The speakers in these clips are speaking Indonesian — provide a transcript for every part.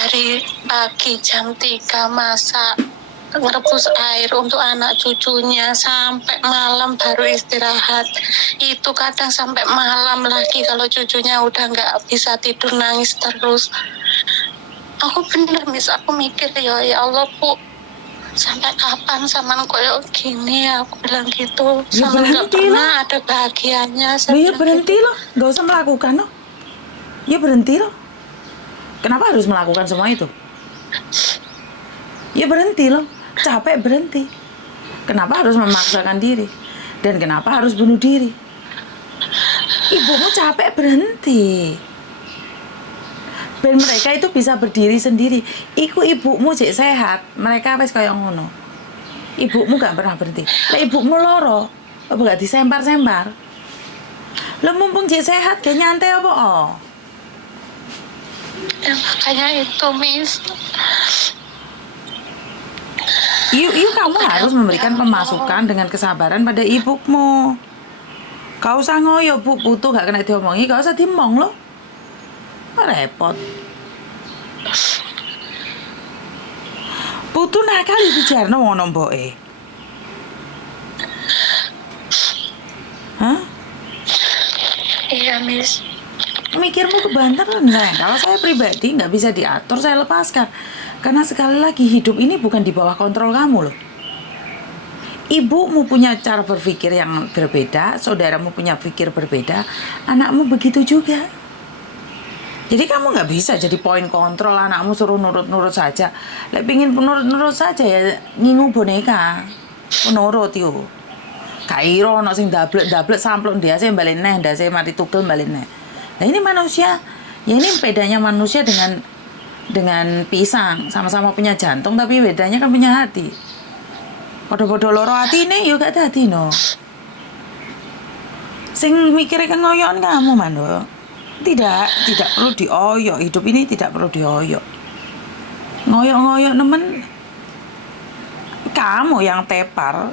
dari pagi jam 3 masak, ngerebus air untuk anak cucunya sampai malam baru istirahat. Itu kadang sampai malam lagi kalau cucunya udah nggak bisa tidur nangis terus. Aku bener aku mikir ya Allah Bu, sampai kapan saman koyo gini, aku bilang gitu. Ya Saman nggak berhenti pernah loh. ada bahagianya. Loh ya berhenti loh, nggak usah melakukan loh. Ya berhenti loh. Kenapa harus melakukan semua itu? Ya berhenti loh, capek berhenti. Kenapa harus memaksakan diri? Dan kenapa harus bunuh diri? Ibumu capek berhenti. Ben mereka itu bisa berdiri sendiri. Iku ibumu cek sehat, mereka wes kayak ngono. Ibumu gak pernah berhenti. Lah ibumu loro, apa gak disempar-sempar? Lo mumpung cek sehat, gak nyantai apa? Oh. Ya makanya itu Miss. Yuk kamu harus memberikan pemasukan dengan kesabaran pada ibumu. Kau usah ngoyo Bu, butuh gak kena diomongi, gak usah dimong lo. Repot. Putu nakal dijarno ngono mboke. Hah? Iya Miss. Mikirmu kebanteran sayang. Kalau saya pribadi nggak bisa diatur, saya lepaskan. Karena sekali lagi hidup ini bukan di bawah kontrol kamu loh. Ibumu punya cara berpikir yang berbeda, saudaramu punya pikir berbeda, anakmu begitu juga. Jadi kamu nggak bisa jadi poin kontrol anakmu suruh nurut-nurut saja. Lek pingin nurut-nurut saja ya ngingu boneka. Menurut yo. Kairo ono sing dablek samplok ndase balen neh, ndase mati tugel balen neh. Nah ini manusia, ya ini bedanya manusia dengan pisang, sama-sama punya jantung tapi bedanya kan punya hati. Podo-podo loro hatine yo gak dadi no. Sing mikire kan ngoyon kamu Mando. Tidak perlu dioyok, hidup ini tidak perlu dioyok. Ngoyok-ngoyok nemen kamu yang tepar,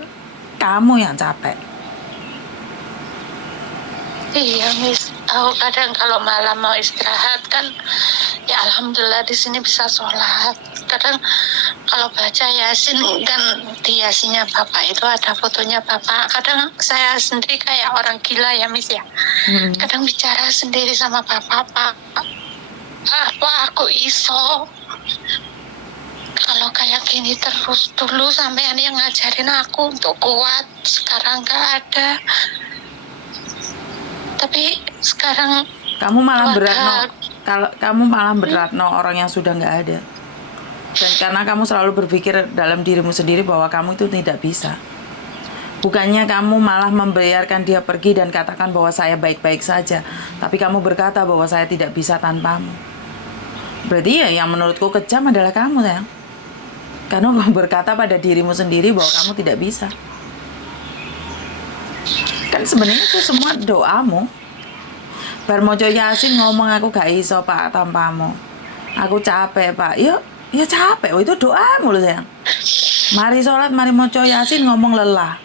kamu yang capek. Iya Miss, aku kadang kalau malam mau istirahat kan, ya alhamdulillah di sini bisa sholat. Kadang kalau baca Yasin kan di Yasinnya Bapak itu ada fotonya Bapak. Kadang saya sendiri kayak orang gila ya Miss ya. Kadang bicara sendiri sama Bapak, Pak, apa aku iso kalau kayak gini terus. Dulu sampean yang ngajarin aku untuk kuat, sekarang nggak ada. Tapi sekarang kamu malah berat kalau kamu malah berat orang yang sudah nggak ada. Dan karena kamu selalu berpikir dalam dirimu sendiri bahwa kamu itu tidak bisa. Bukannya kamu malah membiarkan dia pergi dan katakan bahwa saya baik-baik saja, tapi kamu berkata bahwa saya tidak bisa tanpamu. Berarti ya yang menurutku kejam adalah kamu sayang. Karena kamu berkata pada dirimu sendiri bahwa kamu tidak bisa. Kan sebenarnya itu semua doamu. Bar moco Yasin ngomong aku gak iso Pak tanpamu. Aku capek Pak. Ya capek. Oh, itu doamu loh sayang. Mari sholat, mari moco Yasin ngomong lelah.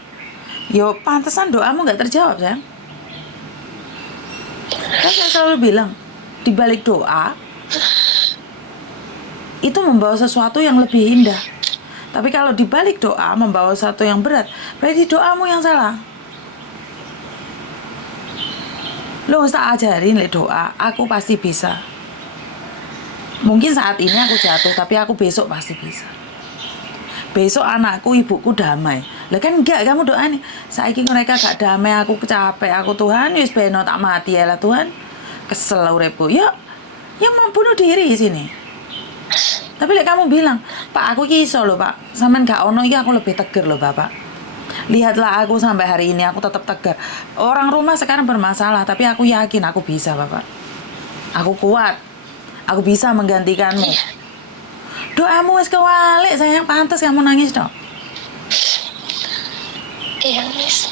Yo pantesan doamu gak terjawab sayang. Kan saya selalu bilang di balik doa itu membawa sesuatu yang lebih indah. Tapi kalau di balik doa membawa sesuatu yang berat, berarti doamu yang salah. Lo tak ajarin le doa, aku pasti bisa. Mungkin saat ini aku jatuh, tapi aku besok pasti bisa. Besok anakku, ibuku damai. Lah kan enggak, kamu doa nih. Saiki mereka gak damai, aku capek, aku Tuhan wis beno tak mati ya lah Tuhan. Kesel uripku. Ya mau bunuh diri di sini. Tapi lek kamu bilang, Pak aku iso loh Pak. Sampean gak ono iki aku lebih tegar loh Bapak. Lihatlah aku sampai hari ini aku tetap tegar. Orang rumah sekarang bermasalah, tapi aku yakin aku bisa Bapak. Aku kuat. Aku bisa menggantikanmu. Doamu wis kewalik sayang, pantas kamu nangis dong. Iya Miss.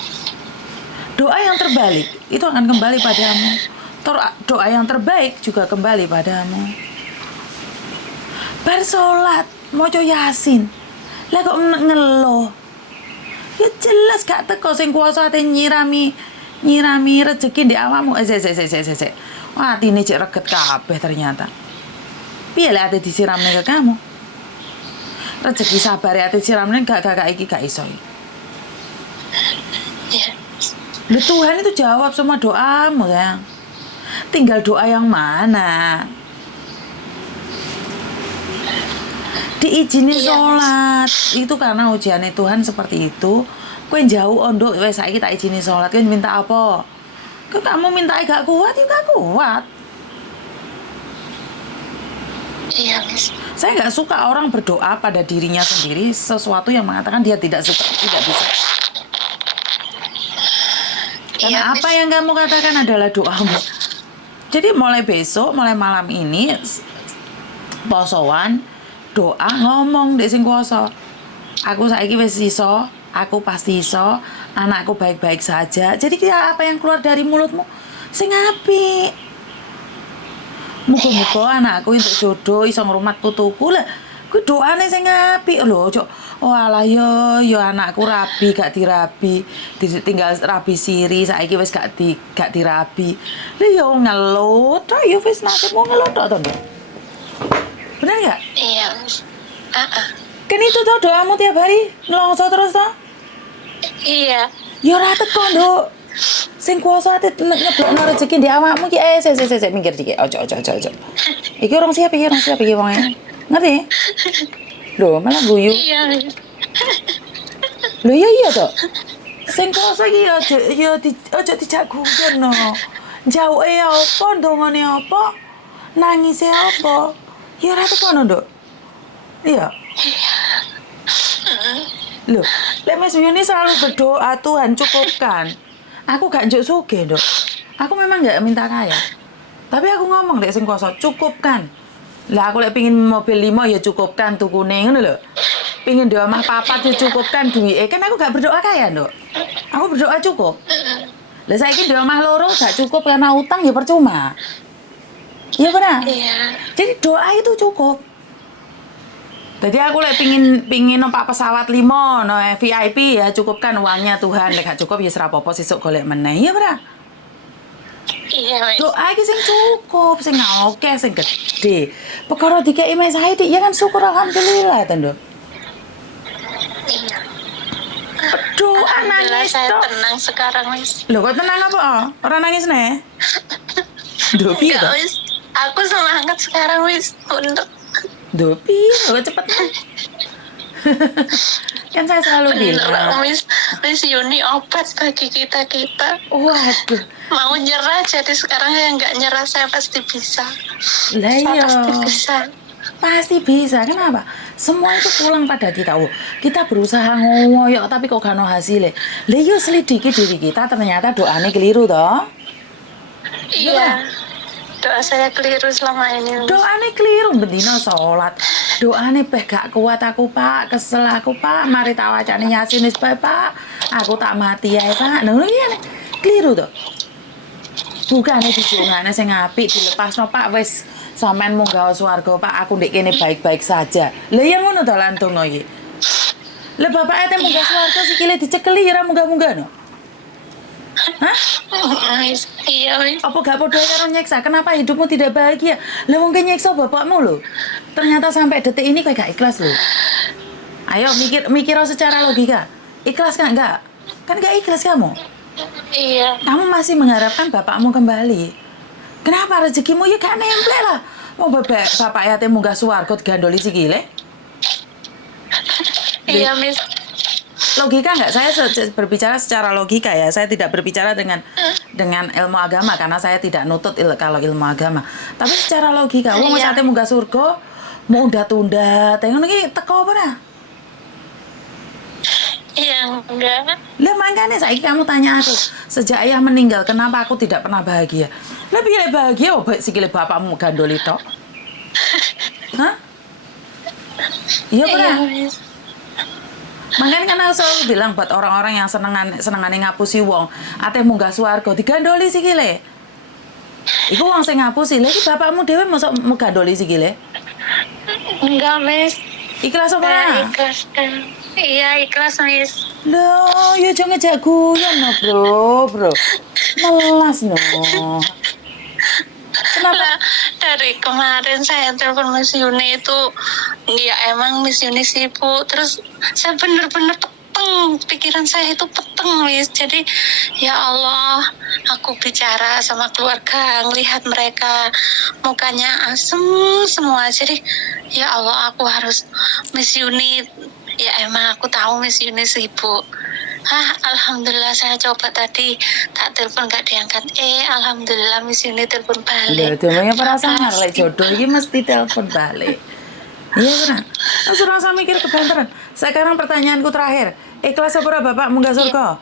Doa yang terbalik itu akan kembali padamu. Doa yang terbaik juga kembali padamu. Bar sholat, moco Yasin. Lah kok ngeluh. Ya jelas gak teko sing kuasa ate nyirami rezeki di awakmu. Wah, atine cek reget kabeh ternyata. Piye lek ate disiramne ke kamu? Rezeki sabar ate disiramne gak iki gak iso. Ya. Loh, Tuhan itu jawab semua doamu, sayang. Tinggal doa yang mana? Diizini Iya, sholat. Itu karena ujiannya Tuhan seperti itu. Kowe jauh ondo, wes saiki tak izini sholat. Kowe minta apa? Kok kamu minta gak kuat, ya gak kuat. Iya, Miss. Saya nggak suka orang berdoa pada dirinya sendiri sesuatu yang mengatakan dia tidak suka, tidak bisa. Karena Iya, apa Miss. yang kamu katakan adalah doamu. Jadi mulai besok, mulai malam ini, posoan, doa ngomong dek sing kuasa. Aku saiki wis iso, aku pasti iso, anakku baik-baik saja. Jadi kira apa yang keluar dari mulutmu sing apik. Muga-muga anakku entuk jodoh iso ngrumat putuku lah. Kuwi doane sing apik lho, Cuk. Oh alah yo anakku rabi gak dirabi. Tinggal rabi siri saiki wis gak dirabi. Lah yo ngelut, tok yo wis nasibmu ngelut tok to, Nduk. Bener gak? Iya, Miss. Kan itu tuh doamu tiap hari ngelongso terus toh? Iya. Ya ora teko, Nduk. Sing kuasa ate ngeblokno rezeki di awakmu ki sik minggir dikit. Ojo. Iki orang siap iki wonge. Ngerti? Lho, malah guyu. Iya, Miss. Lho iya toh. Sing kuasa iki ojo dijak guyon no. Jauhe apa, ndongone apa, nangise apa. Ya ora teko no, Nduk. Iya. Loh, lek Mas Yuni selalu berdoa Tuhan cukupkan. Aku gak njuk sugih, Nduk. Aku memang gak minta kaya. Tapi aku ngomong dek sing kuasa cukupkan. Lah aku lek pengin mobil 5 ya cukupkan tukune ngono lho. Pengin di omah papat ya cukupkan duwike. Kan aku gak berdoa kaya, Nduk. Aku berdoa cukup. Lah saiki di omah loro gak cukup karena utang ya percuma. Iya benar? Iya. Jadi doa itu cukup. Jadi aku lek pingin numpak pesawat 5 no VIP ya cukupkan uangnya Tuhan. Lek gak cukup ya serapopo sesuk golek meneh. Iya benar? Iya, Miss. Doa iki sing cukup, sing akeh, sing gede. Perkara dikeki mek Saidi ya kan syukur alhamdulillah to, Nduk. Iya. Doa Alhamdulillah nangis saya tok. tenang sekarang, Miss. Lho kok tenang apa? Ora nangis nih? Nduk piye to? Enggak, Miss. Aku semangat sekarang, Miss, untuk Nduk piye kok cepet nih? Kan saya selalu bener, bilang. Miss Yuni obat bagi kita. Waduh. Mau nyerah, jadi sekarang saya nggak nyerah, saya pasti bisa. Lah Saya iya. pasti bisa. Pasti bisa. Kenapa? Semua itu pulang pada kita. Oh, kita berusaha ngoyok tapi kok gak ono hasilnya. Lah iya selidiki diri kita ternyata doanya keliru toh. Iya. Doa saya keliru selama ini, Miss. Doanya keliru bendina sholat. Doanya peh gak kuat aku, Pak. Kesel aku, Pak. Mari tak wacane Yasin wis bae, Pak. Aku tak mati ae, Pak. Nah, iya nih. Keliru toh. Bukane didongane sing apik dilepasno, Pak. Wis sampean munggah swarga, Pak. Aku ndek kene baik-baik saja. Lah ya ngono to lan donga iki. Lah bapak ete munggah swarga sikile dicekeli ya ora munggah-munggah no. Hah? Miss. Iya, Miss. Apa gak podo karo nyeksa? Kenapa hidupmu tidak bahagia? Lah wong nyeksa bapakmu lho. Ternyata sampai detik ini kowe gak ikhlas lho. Ayo mikir secara logika. Ikhlas kan enggak? Kan gak ikhlas kamu. Iya. Kamu masih mengharapkan bapakmu kembali. Kenapa rezekimu ya gak nemple lah. Mau bapak yatim munggah swarga digandoli sikile. Iya, Miss. Logika nggak? Saya berbicara secara logika ya. Saya tidak berbicara dengan ilmu agama karena saya tidak nutut kalau ilmu agama. Tapi secara logika, wong Iya. sate munggah surga mau tunda, tengok iki teko apa dah? Iya, enggak. Lah makanya saiki kamu tanya aku, sejak ayah meninggal kenapa aku tidak pernah bahagia? Lah piye bahagia oh sikile bapakmu gandoli tok? Hah? Iya Iya, benar. Miss. Makanya kan aku selalu bilang buat orang-orang yang senengane ngapusi wong, ate munggah swarga digandoli sikile. Iku wong sing ngapusi, lha iki bapakmu dhewe mosok mau gandoli sikile? Enggak, Miss. Ikhlas apa Saya ora? ikhlas kan. Iya, ikhlas, Miss. Loh, ya aja ngejak guyon no, bro. Melas no. Kenapa? Lah, Dari kemarin saya telepon Miss Yuni itu, ya emang Miss Yuni sibuk. Terus saya bener-bener peteng, pikiran saya itu peteng, Miss. Jadi ya Allah, aku bicara sama keluarga, ngelihat mereka mukanya asem semua. Jadi ya Allah, aku harus Miss Yuni. Ya emang aku tahu Miss Yuni sibuk. Alhamdulillah saya coba tadi tak telepon gak diangkat. Alhamdulillah Miss Yuni telepon Lha balik. demenge perasaan Makasih. lek jodoh iki mesti telepon balik. Iya benar. Wis ora usah mikir kebanteran. Sekarang pertanyaanku terakhir. Ikhlas apa ora Bapak munggah surga?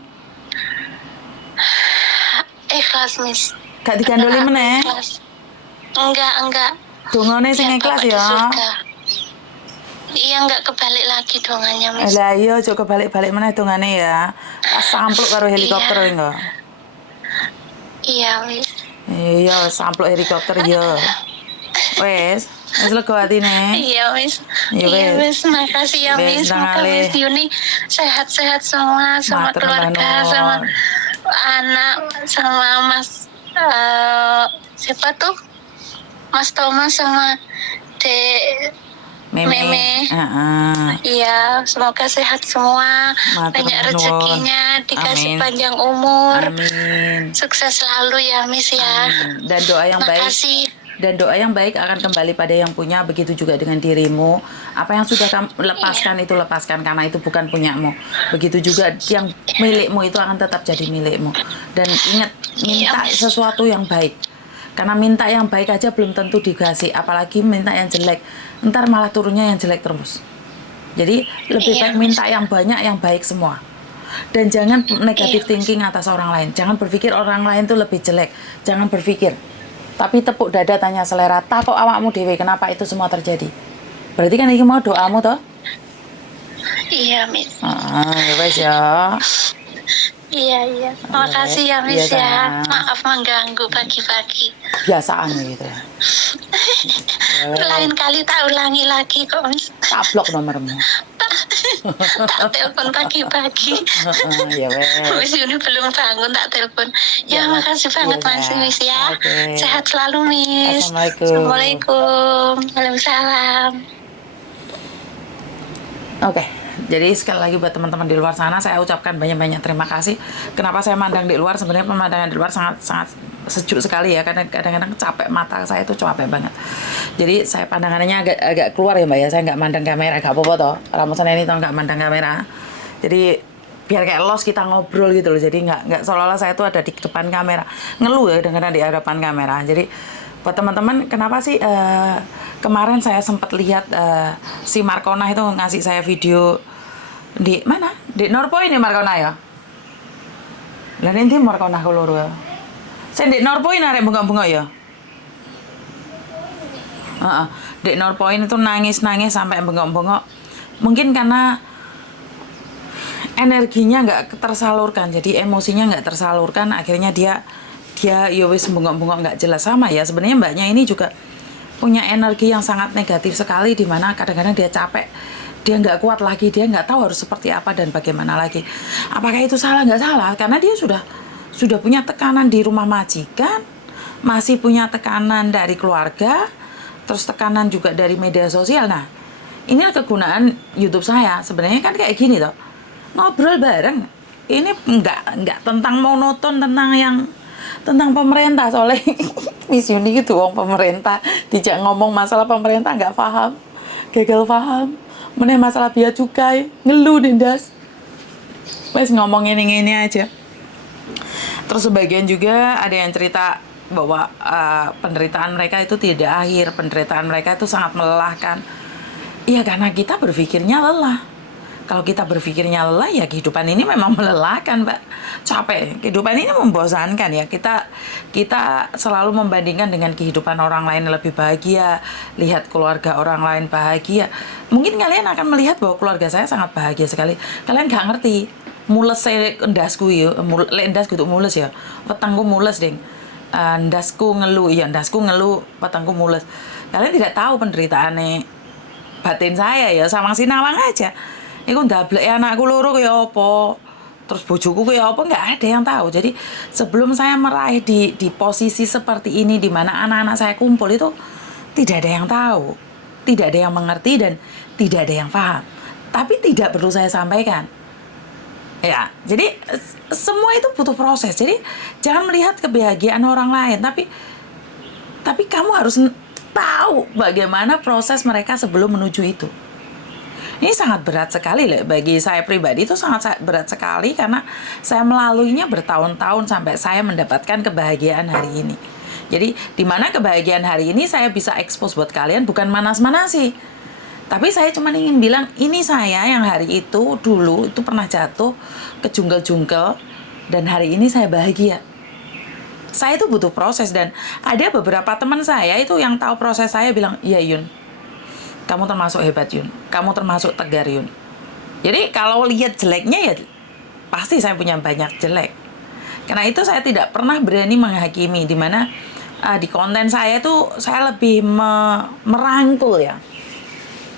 Ikhlas Miss. Gak digandoli meneh. Ikhlas. Enggak. Dongane sing Biar ikhlas Bapak di ya. surga. Iya enggak kebalik lagi donganya Miss. Lah iya aja kebalik-balik meneh dongane ya. Pas sampluk karo helikopter Iya. enggak. Iya Miss. Iya, sampluk helikopter ya. Wes lega atine. Iya Miss. Iya, Iya wes. Miss. Makasih ya Wes, Miss. Semoga nangale. Miss Yuni sehat-sehat semua, sama Matur keluarga, nuwun. sama anak, sama Mas siapa tuh? Mas Thomas sama Dek Meme. Meme. Heeh. Iya, semoga sehat semua, Matur banyak nuwun. rezekinya, dikasih Amin. panjang umur, Amin. sukses selalu ya Miss ya. Amin. Dan doa yang baik. Makasih. Dan doa yang baik akan kembali pada yang punya, begitu juga dengan dirimu. Apa yang sudah kamu lepaskan itu lepaskan, karena itu bukan punyamu. Begitu juga yang milikmu itu akan tetap jadi milikmu. Dan ingat, minta Iya, Miss. sesuatu yang baik. Karena minta yang baik aja belum tentu dikasih, apalagi minta yang jelek. Ntar malah turunnya yang jelek terus. Jadi lebih Iya, baik minta yang banyak, yang baik semua. Dan jangan negatif Iya, thinking atas orang lain. Jangan berpikir orang lain tuh lebih jelek. Jangan berpikir. Tapi tepuk dada, tanya selera, takut awakmu dewe kenapa itu semua terjadi. Berarti kan ini mau doamu toh? Iya Miss. Ya wes ya. Iya. Makasih ya Miss Iya, ya. sayang. Maaf mengganggu pagi-pagi. Biasaan gitu. Lain kali tak ulangi lagi kok Miss. Tablok nomormu. Tak telepon pagi-pagi. Ya wes. Miss Yuni belum bangun, tak telepon. Ya, Ya, makasih banget iya, Mas sayang. Miss ya. Oke. Sehat selalu Miss. Assalamualaikum. Assalamualaikum. Waalaikumsalam. Oke, jadi sekali lagi buat teman-teman di luar sana, saya ucapkan banyak-banyak terima kasih. Kenapa saya mandang di luar? Sebenarnya pemandangan di luar sangat sejuk sekali ya, karena kadang-kadang capek, mata saya itu capek banget. Jadi saya pandangannya agak keluar ya Mbak ya, saya nggak mandang kamera, nggak apa-apa toh. Ramusan ini toh nggak mandang kamera. Jadi biar kayak los kita ngobrol gitu loh. Jadi nggak seolah-olah saya tuh ada di depan kamera, ngeluh ya kadang-kadang di hadapan kamera. Jadi buat teman-teman, kenapa sih kemarin saya sempat lihat si Markona itu ngasih saya video di mana? Di Norpo ini Markona ya? Lah nanti Markona keluar ya. Saya di Norpo ini arek bunga-bunga ya. Di Norpo ini tuh nangis-nangis sampai bengok-bengok. Mungkin karena energinya nggak tersalurkan, jadi emosinya nggak tersalurkan, akhirnya dia ya wis bengok-bengok nggak jelas. Sama ya sebenarnya mbaknya ini juga punya energi yang sangat negatif sekali, dimana kadang-kadang dia capek, dia nggak kuat lagi, dia nggak tahu harus seperti apa dan bagaimana lagi. Apakah itu salah? Nggak salah, karena dia sudah punya tekanan di rumah majikan, masih punya tekanan dari keluarga, terus tekanan juga dari media sosial. Nah, ini kegunaan YouTube saya sebenarnya kan kayak gini toh, ngobrol bareng. Ini nggak tentang monoton, tentang pemerintah, soalnya Miss Yuni itu wong pemerintah, dijak ngomong masalah pemerintah nggak paham, gagal paham, meneh masalah biaya cukai, ngeluh nindas, wes ngomong ini aja. Terus sebagian juga ada yang cerita bahwa penderitaan mereka itu tidak akhir, penderitaan mereka itu sangat melelahkan. Iya, karena kita berpikirnya lelah. Kalau kita berpikirnya lelah, ya kehidupan ini memang melelahkan, Mbak. Capek. Kehidupan ini membosankan ya. Kita selalu membandingkan dengan kehidupan orang lain yang lebih bahagia, lihat keluarga orang lain bahagia. Mungkin kalian akan melihat bahwa keluarga saya sangat bahagia sekali. Kalian nggak ngerti. Mules saya endasku ya, endasku itu mules ya. Petangku mules, ding. Endasku ngeluh, petangku mules. Kalian tidak tahu penderitaannya batin saya ya, sama sinawang aja. Iku ndablek anakku loro kaya apa? terus bojoku kayak apa, nggak ada yang tahu. Jadi sebelum saya meraih di posisi seperti ini di mana anak-anak saya kumpul itu tidak ada yang tahu, tidak ada yang mengerti dan tidak ada yang paham. Tapi tidak perlu saya sampaikan. Ya, jadi semua itu butuh proses. Jadi jangan melihat kebahagiaan orang lain, tapi kamu harus tahu bagaimana proses mereka sebelum menuju itu. Ini sangat berat sekali bagi saya pribadi, itu sangat berat sekali karena saya melaluinya bertahun-tahun sampai saya mendapatkan kebahagiaan hari ini. Jadi di mana kebahagiaan hari ini saya bisa expose buat kalian, bukan manas-manasi. Tapi saya cuma ingin bilang, ini saya yang hari itu dulu itu pernah jatuh ke jungkel-jungkel dan hari ini saya bahagia. Saya itu butuh proses dan ada beberapa teman saya itu yang tahu proses saya bilang, "Iya Yun, kamu termasuk hebat Yun, kamu termasuk tegar Yun." Jadi kalau lihat jeleknya ya pasti saya punya banyak jelek. Karena itu saya tidak pernah berani menghakimi, di mana di konten saya tuh saya lebih merangkul ya.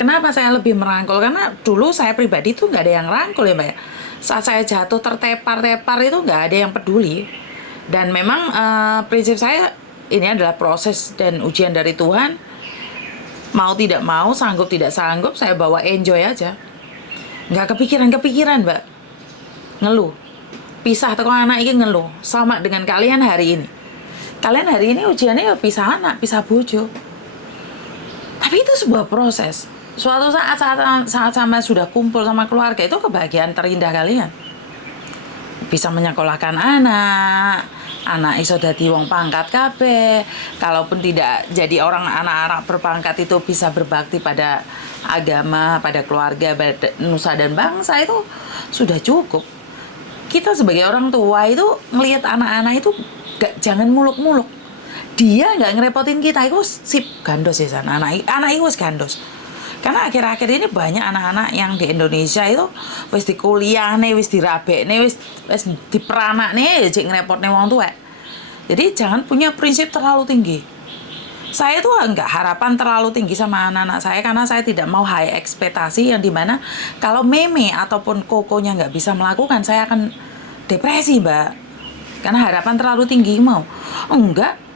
Kenapa saya lebih merangkul? Karena dulu saya pribadi tuh nggak ada yang rangkul ya Mbak ya. Saat saya jatuh tertepar-tepar itu nggak ada yang peduli. Dan memang prinsip saya ini adalah proses dan ujian dari Tuhan. Mau tidak mau, sanggup tidak sanggup, saya bawa enjoy aja. Nggak kepikiran Mbak. Ngeluh. Pisah teko anak ini ngeluh. Sama dengan kalian hari ini. Kalian hari ini ujiannya ya pisah anak, pisah bojo. Tapi itu sebuah proses. Suatu saat sama sudah kumpul sama keluarga, itu kebahagiaan terindah kalian. Bisa menyekolahkan anak iso dadi wong pangkat kabeh. Kalaupun tidak jadi orang, anak-anak berpangkat itu bisa berbakti pada agama, pada keluarga, pada nusa dan bangsa, itu sudah cukup. Kita sebagai orang tua itu ngelihat anak-anak itu jangan muluk-muluk. Dia nggak ngerepotin kita, itu sip gandos ya sana. Anak itu wis gandos. Karena akhir-akhir ini banyak anak-anak yang di Indonesia itu wis di kuliah nih, wis dirabek nih, wis diperanak nih, jek ngerepotne wong tua. Jadi jangan punya prinsip terlalu tinggi. Saya tuh nggak harapan terlalu tinggi sama anak-anak saya karena saya tidak mau high ekspektasi yang dimana kalau Meme ataupun Kokonya nggak bisa melakukan, saya akan depresi Mbak. Karena harapan terlalu tinggi mau. Enggak.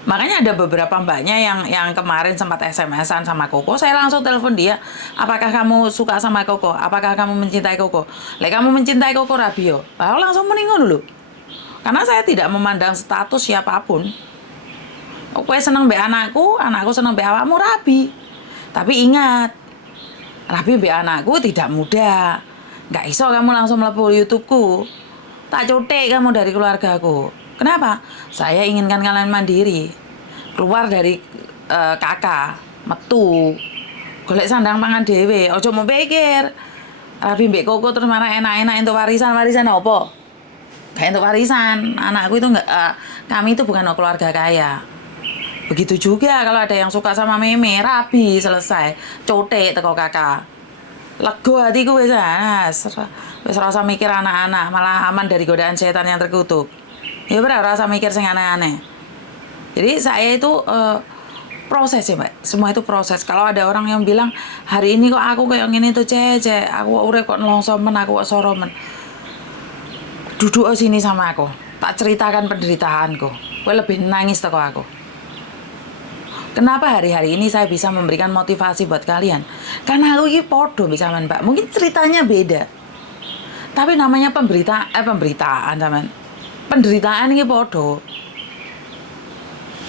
Makanya ada beberapa mbaknya yang kemarin sempat SMS-an sama Koko, saya langsung telepon dia, apakah kamu suka sama Koko? Apakah kamu mencintai Koko? Lek kamu mencintai Koko Rabio, aku langsung meninggal dulu. Karena saya tidak memandang status siapapun. Kowe seneng mbek anakku seneng mbek awakmu rabi. Tapi ingat, rabi mbek anakku tidak mudah. Nggak iso kamu langsung mlebu YouTubeku. Tak cutek kamu dari keluargaku. Kenapa? Saya inginkan kalian mandiri. Keluar dari kakak, metu. Golek sandang pangan dhewe, aja mau pikir. Rabi mbek Koko terus mana enak-enak entuk warisan apa? Kayak entuk warisan. Anakku itu enggak kami itu bukan keluarga kaya. Begitu juga kalau ada yang suka sama Meme, rabi selesai. Cotek teko kakak. Lego hatiku wis ora usah mikir anak-anak, malah aman dari godaan setan yang terkutuk. Ya bener, rasa mikir sing aneh-aneh. Jadi saya itu proses ya Mbak, semua itu proses. Kalau ada orang yang bilang, hari ini kok aku kayak gini tuh cece, aku urip kok nelongsomen, aku kok soromen. Duduk sini sama aku, tak ceritakan penderitaanku. Kowe lebih nangis teko aku. Kenapa hari-hari ini saya bisa memberikan motivasi buat kalian? Karena aku ini podo bisa Mbak, mungkin ceritanya beda. Tapi namanya pemberitaan teman. Penderitaan ini podo.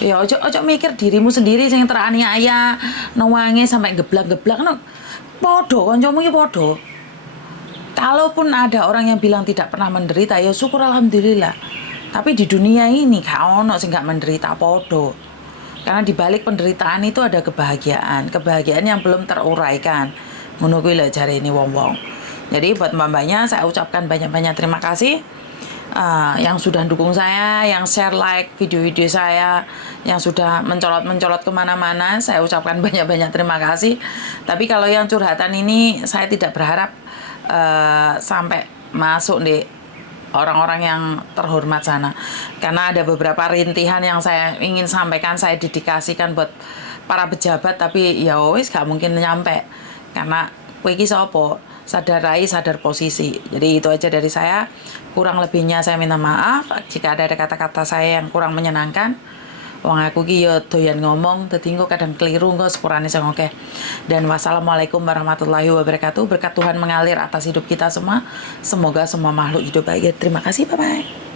Ya ojo mikir dirimu sendiri yang teraniaya, nuwange sampai geblak-geblak no. Podo, kancamu iki podo. Kalaupun ada orang yang bilang tidak pernah menderita, ya syukur alhamdulillah. Tapi di dunia ini gak ono sing gak menderita podo. Karena di balik penderitaan itu ada kebahagiaan yang belum teruraikan. Ngono kuwi lho jare ini wong-wong. Jadi buat mbak-mbaknya saya ucapkan banyak-banyak terima kasih. Yang sudah dukung saya, yang share like video-video saya, yang sudah mencolot kemana-mana, saya ucapkan banyak-banyak terima kasih. Tapi kalau yang curhatan ini saya tidak berharap sampai masuk di orang-orang yang terhormat sana, karena ada beberapa rintihan yang saya ingin sampaikan, saya dedikasikan buat para pejabat, tapi ya wis gak mungkin nyampe karena kowe iki sapa. sadar rai, sadar posisi. Jadi itu aja dari saya. Kurang lebihnya saya minta maaf jika ada kata-kata saya yang kurang menyenangkan. Wong aku ki yo doyan ngomong, dadi engko kadang keliru engko sepurane sing oke. Dan wassalamualaikum warahmatullahi wabarakatuh. Berkat Tuhan mengalir atas hidup kita semua. Semoga semua makhluk hidup bahagia. Terima kasih, bye-bye.